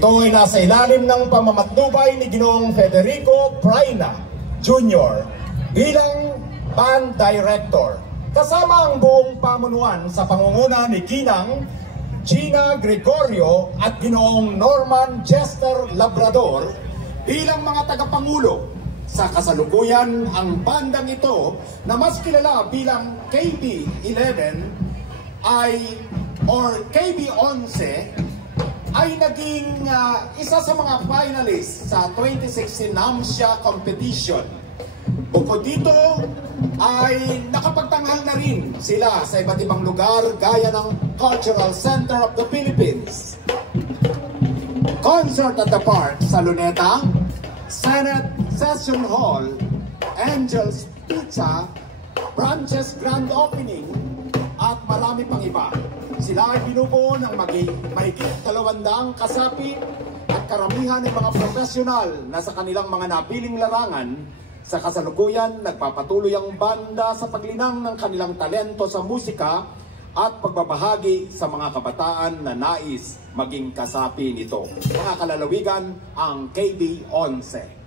Ito ay nasa ilalim ng pamamatnubay ni Ginoong Federico Praina Jr. bilang band director. Kasama ang buong pamunuan sa pangunguna ni Ginang Gina Gregorio at Ginoong Norman Chester Labrador bilang mga tagapangulo. Sa kasalukuyan, ang bandang ito na mas kilala bilang KB11 or KB11 ay naging isa sa mga finalists sa 2016 NAMSIA competition. Bukod dito ay nakapagtanghal na rin sila sa iba't ibang lugar gaya ng Cultural Center of the Philippines, Concert at the Park sa Luneta, Senate Session Hall, Angel's Pizza, Branches Grand Opening, at marami pang iba. Sila ay binubuo ng mahigit 200 kasapi at karamihan ng mga profesional na sa kanilang mga napiling larangan. Sa kasalukuyan, nagpapatuloy ang banda sa paglinang ng kanilang talento sa musika at pagbabahagi sa mga kabataan na nais maging kasapi nito. Mga kalalawigan, ang KB11.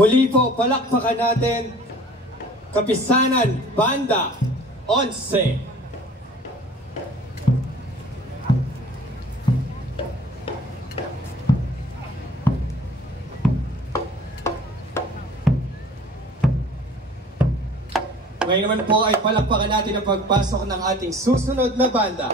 Muli po, palakpakan natin, Kapisanan Banda 11. Ngayon naman po ay palakpakan natin ang pagpasok ng ating susunod na banda.